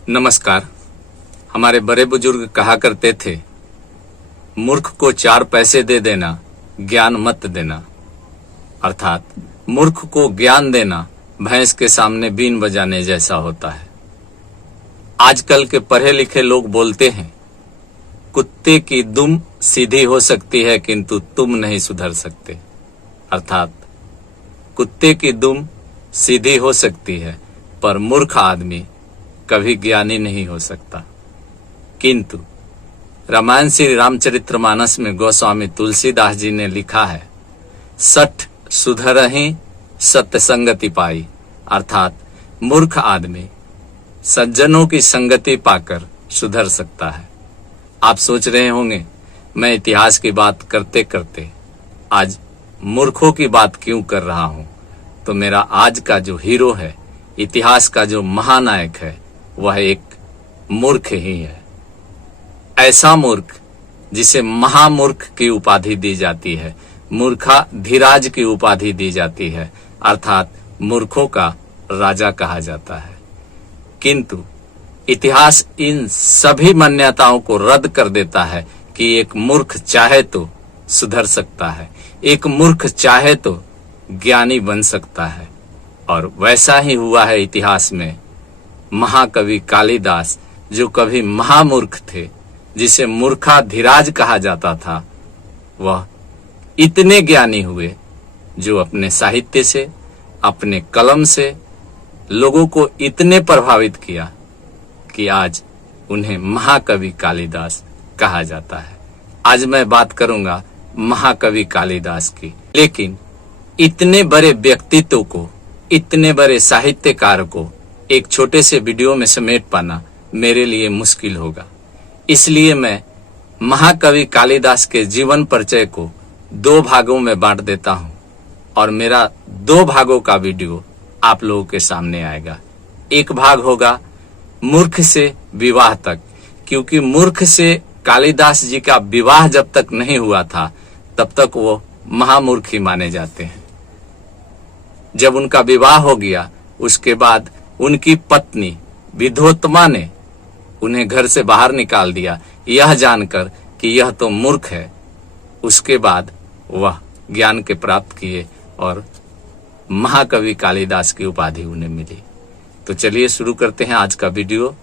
नमस्कार। हमारे बड़े बुजुर्ग कहा करते थे, मूर्ख को 4 पैसे दे देना, ज्ञान मत देना। अर्थात मूर्ख को ज्ञान देना भैंस के सामने बीन बजाने जैसा होता है। आजकल के पढ़े लिखे लोग बोलते हैं, कुत्ते की दुम सीधी हो सकती है किंतु तुम नहीं सुधर सकते। अर्थात कुत्ते की दुम सीधी हो सकती है पर मूर्ख आदमी कभी ज्ञानी नहीं हो सकता। किंतु रामायण श्री रामचरितमानस में गोस्वामी तुलसीदास जी ने लिखा है, सठ सुधरहि सत्य संगति पाई। अर्थात मूर्ख आदमी सज्जनों की संगति पाकर सुधर सकता है। आप सोच रहे होंगे, मैं इतिहास की बात करते करते आज मूर्खों की बात क्यों कर रहा हूं। तो मेरा आज का जो हीरो है, इतिहास का जो महानायक है, वह एक मूर्ख ही है। ऐसा मूर्ख जिसे महामूर्ख की उपाधि दी जाती है, मूर्खा धीराज की उपाधि दी जाती है, अर्थात मूर्खों का राजा कहा जाता है। किंतु इतिहास इन सभी मान्यताओं को रद्द कर देता है कि एक मूर्ख चाहे तो सुधर सकता है, एक मूर्ख चाहे तो ज्ञानी बन सकता है। और वैसा ही हुआ है इतिहास में। महाकवि कालिदास, जो कभी महामूर्ख थे, जिसे मूर्खाधिराज कहा जाता था, वह इतने ज्ञानी हुए जो अपने साहित्य से, अपने कलम से लोगों को इतने प्रभावित किया कि आज उन्हें महाकवि कालिदास कहा जाता है। आज मैं बात करूंगा महाकवि कालिदास की। लेकिन इतने बड़े व्यक्तित्व को, इतने बड़े साहित्यकार को एक छोटे से वीडियो में समेट पाना मेरे लिए मुश्किल होगा। इसलिए मैं महाकवि कालिदास के जीवन परिचय को 2 भागों में बांट देता हूं और मेरा 2 भागों का वीडियो आप लोगों के सामने आएगा। एक भाग होगा मूर्ख से विवाह तक, क्योंकि मूर्ख से कालिदास जी का विवाह जब तक नहीं हुआ था तब तक वो महामूर्ख ही माने जाते हैं। जब उनका विवाह हो गया, उसके बाद उनकी पत्नी विधोत्मा ने उन्हें घर से बाहर निकाल दिया, यह जानकर कि यह तो मूर्ख है। उसके बाद वह ज्ञान के प्राप्त किए और महाकवि कालिदास की उपाधि उन्हें मिली। तो चलिए शुरू करते हैं आज का वीडियो,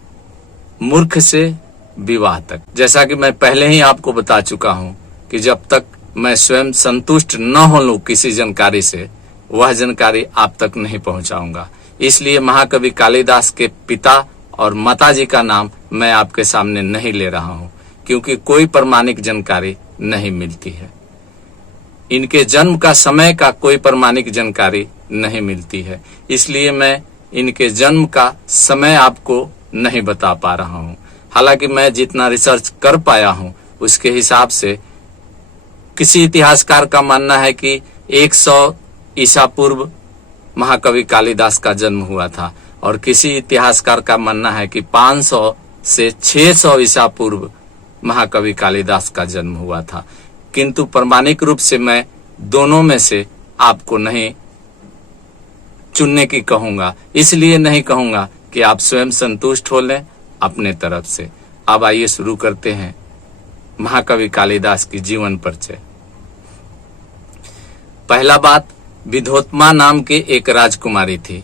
मूर्ख से विवाह तक। जैसा कि मैं पहले ही आपको बता चुका हूं कि जब तक मैं स्वयं संतुष्ट न हो लूं किसी जानकारी से, वह जानकारी आप तक नहीं पहुंचाऊंगा। इसलिए महाकवि कालिदास के पिता और माताजी का नाम मैं आपके सामने नहीं ले रहा हूं, क्योंकि कोई प्रमाणिक जानकारी नहीं मिलती है। इनके जन्म का समय का कोई प्रमाणिक जानकारी नहीं मिलती है, इसलिए मैं इनके जन्म का समय आपको नहीं बता पा रहा हूं। हालांकि मैं जितना रिसर्च कर पाया हूं उसके हिसाब से किसी इतिहासकार का मानना है कि 100 ईसा पूर्व महाकवि कालिदास का जन्म हुआ था और किसी इतिहासकार का मानना है कि 500 से 600 ईसा पूर्व महाकवि कालिदास का जन्म हुआ था। किंतु प्रमाणिक रूप से मैं दोनों में से आपको नहीं चुनने की कहूंगा। इसलिए नहीं कहूंगा कि आप स्वयं संतुष्ट हो लें अपने तरफ से। अब आइए शुरू करते हैं महाकवि कालिदास की जीवन परिचय। पहला बात, विधोत्मा नाम की एक राजकुमारी थी।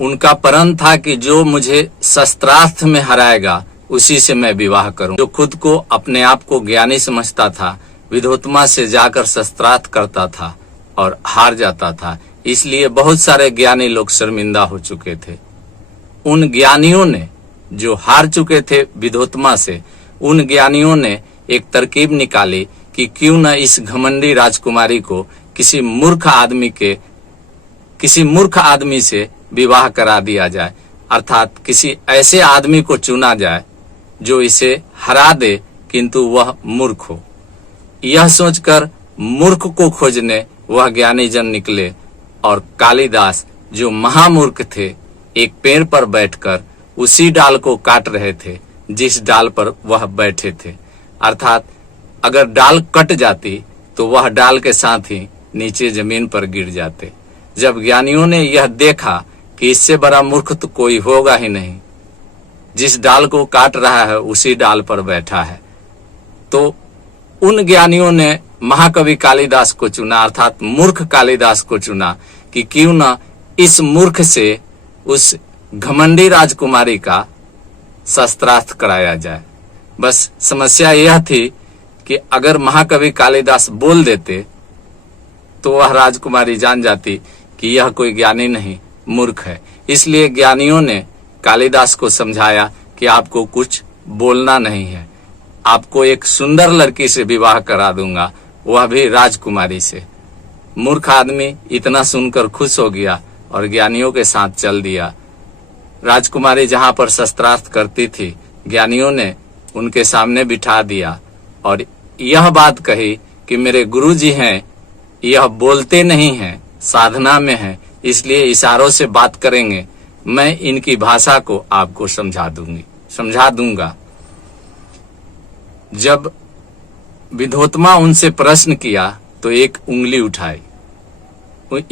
उनका प्रण था कि जो मुझे शस्त्रास्त्र में हराएगा उसी से मैं विवाह करूं। जो खुद को अपने आप को ज्ञानी समझता था, विधोत्मा से जाकर शस्त्रास्त्र करता था और हार जाता था। इसलिए बहुत सारे ज्ञानी लोग शर्मिंदा हो चुके थे। उन ज्ञानियों ने, जो हार चुके थे विधोत्मा से, उन ज्ञानियों ने एक तरकीब निकाली कि क्यों न इस घमंडी राजकुमारी को किसी मूर्ख आदमी से विवाह करा दिया जाए। अर्थात किसी ऐसे आदमी को चुना जाए जो इसे हरा दे किंतु वह मूर्ख हो। यह सोचकर मूर्ख को खोजने वह ज्ञानी जन निकले और कालिदास, जो महामूर्ख थे, एक पेड़ पर बैठकर उसी डाल को काट रहे थे जिस डाल पर वह बैठे थे। अर्थात अगर डाल कट जाती तो वह डाल के साथ ही नीचे जमीन पर गिर जाते। जब ज्ञानियों ने यह देखा कि इससे बड़ा मूर्ख तो कोई होगा ही नहीं, जिस डाल को काट रहा है उसी डाल पर बैठा है। तो उन ज्ञानियों ने महाकवि कालिदास को चुना, अर्थात मूर्ख कालिदास को चुना कि क्यों ना इस मूर्ख से उस घमंडी राजकुमारी का शस्त्रास्त्र कराया जाए। बस समस्या यह थी कि अगर महाकवि कालिदास बोल देते तो वह राजकुमारी जान जाती कि यह कोई ज्ञानी नहीं, मूर्ख है। इसलिए ज्ञानियों ने कालिदास को समझाया कि आपको कुछ बोलना नहीं है, आपको एक सुंदर लड़की से विवाह करा दूंगा, वह भी राजकुमारी से। मूर्ख आदमी इतना सुनकर खुश हो गया और ज्ञानियों के साथ चल दिया। राजकुमारी जहां पर शस्त्रास्त्र करती थी, ज्ञानियों ने उनके सामने बिठा दिया और यह बात कही कि मेरे गुरुजी हैं, यह बोलते नहीं हैं, साधना में हैं, इसलिए इशारों से बात करेंगे, मैं इनकी भाषा को आपको समझा दूंगा। जब विधोत्मा उनसे प्रश्न किया तो एक उंगली उठाई।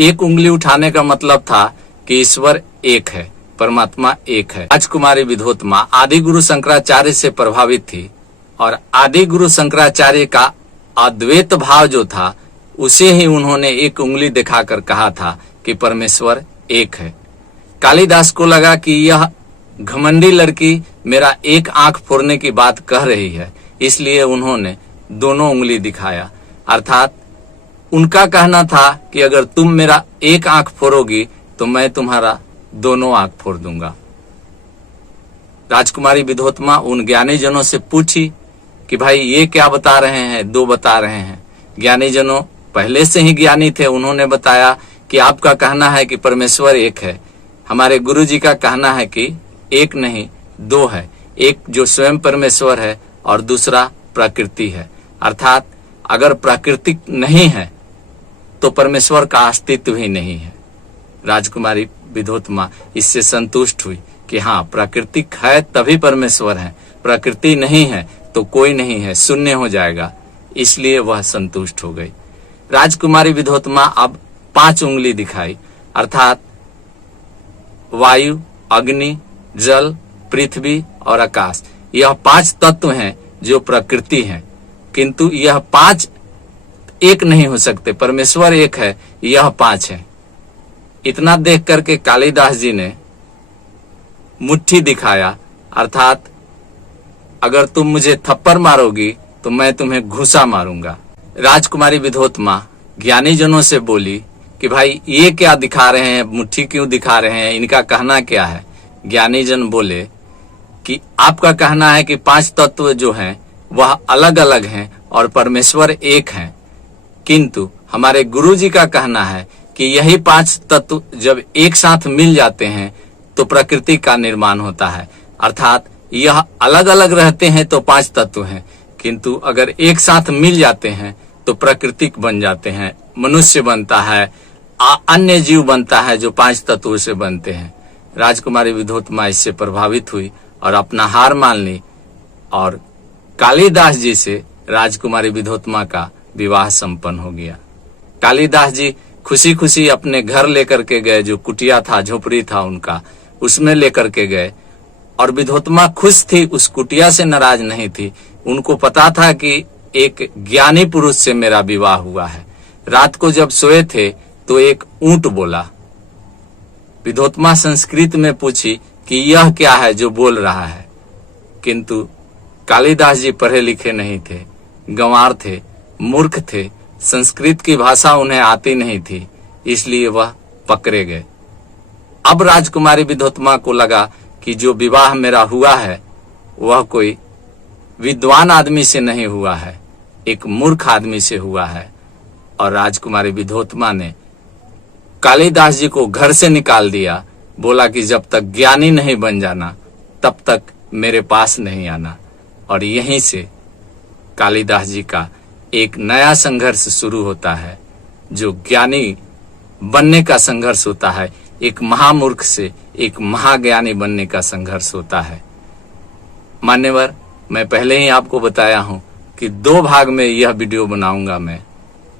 एक उंगली उठाने का मतलब था कि ईश्वर एक है, परमात्मा एक है। राजकुमारी विधोत्मा आदि गुरु शंकराचार्य से प्रभावित थी और आदि गुरु शंकराचार्य का अद्वैत भाव जो था उसे ही उन्होंने एक उंगली दिखाकर कहा था कि परमेश्वर एक है। कालिदास को लगा कि यह घमंडी लड़की मेरा एक आंख फोड़ने की बात कह रही है, इसलिए उन्होंने दोनों उंगली दिखाया। अर्थात उनका कहना था कि अगर तुम मेरा एक आंख फोड़ोगी तो मैं तुम्हारा दोनों आंख फोड़ दूंगा। राजकुमारी विधोत्मा उन ज्ञानी जनों से पूछी कि भाई ये क्या बता रहे हैं, दो बता रहे हैं। ज्ञानी जनों पहले से ही ज्ञानी थे, उन्होंने बताया कि आपका कहना है कि परमेश्वर एक है, हमारे गुरु जी का कहना है कि एक नहीं दो है, एक जो स्वयं परमेश्वर है और दूसरा प्रकृति है। अर्थात अगर प्रकृति नहीं है तो परमेश्वर का अस्तित्व ही नहीं है। राजकुमारी विधोत्मा इससे संतुष्ट हुई कि हाँ, प्राकृतिक है तभी परमेश्वर है, प्रकृति नहीं है तो कोई नहीं है, शून्य हो जाएगा। इसलिए वह संतुष्ट हो गई। राजकुमारी विधोत्मा अब 5 उंगली दिखाई, अर्थात वायु, अग्नि, जल, पृथ्वी और आकाश। यह 5 तत्व हैं जो प्रकृति हैं, किंतु यह 5 एक नहीं हो सकते। परमेश्वर एक है, यह 5 है। इतना देख करके कालिदास जी ने मुट्ठी दिखाया, अर्थात अगर तुम मुझे थप्पड़ मारोगी तो मैं तुम्हें घूसा मारूंगा। राजकुमारी विधोत्मा ज्ञानी जनों से बोली कि भाई ये क्या दिखा रहे हैं, मुट्ठी क्यों दिखा रहे हैं, इनका कहना क्या है। ज्ञानी जन बोले कि आपका कहना है कि 5 तत्व जो हैं वह अलग अलग हैं और परमेश्वर एक हैं, किंतु हमारे गुरु जी का कहना है कि यही 5 तत्व जब एक साथ मिल जाते हैं तो प्रकृति का निर्माण होता है। अर्थात यह अलग अलग रहते हैं तो 5 तत्व हैं, किंतु अगर एक साथ मिल जाते हैं तो प्राकृतिक बन जाते हैं, मनुष्य बनता है, अन्य जीव बनता है जो 5 तत्वों से बनते हैं। राजकुमारी विधोत्मा इससे प्रभावित हुई और अपना हार मान ली और कालिदास जी से राजकुमारी विधोत्मा का विवाह संपन्न हो गया। कालिदास जी खुशी खुशी अपने घर लेकर के गए, जो कुटिया था, झोपड़ी था उनका, उसमें लेकर के गए और विधोत्मा खुश थी, उस कुटिया से नाराज नहीं थी। उनको पता था कि एक ज्ञानी पुरुष से मेरा विवाह हुआ है। रात को जब सोए थे तो एक ऊंट बोला। विधोत्मा संस्कृत में पूछी कि यह क्या है जो बोल रहा है, किंतु कालिदास जी पढ़े लिखे नहीं थे, गंवार थे, मूर्ख थे, संस्कृत की भाषा उन्हें आती नहीं थी, इसलिए वह पकड़े गए। अब राजकुमारी विधोत्मा को लगा कि जो विवाह मेरा हुआ है वह कोई विद्वान आदमी से नहीं हुआ है, एक मूर्ख आदमी से हुआ है। और राजकुमारी विधोत्मा ने कालिदास जी को घर से निकाल दिया, बोला कि जब तक ज्ञानी नहीं बन जाना तब तक मेरे पास नहीं आना। और यहीं से कालिदास जी का एक नया संघर्ष शुरू होता है, जो ज्ञानी बनने का संघर्ष होता है, एक महामूर्ख से एक महाज्ञानी बनने का संघर्ष होता है। मान्यवर, मैं पहले ही आपको बताया हूं कि 2 भाग में यह वीडियो बनाऊंगा मैं।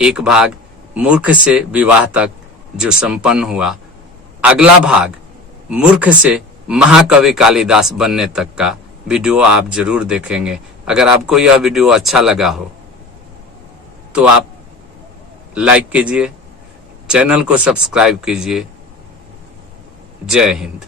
एक भाग मूर्ख से विवाह तक जो संपन्न हुआ, अगला भाग मूर्ख से महाकवि कालिदास बनने तक का वीडियो आप जरूर देखेंगे। अगर आपको यह वीडियो अच्छा लगा हो तो आप लाइक कीजिए, चैनल को सब्सक्राइब कीजिए। जय हिंद।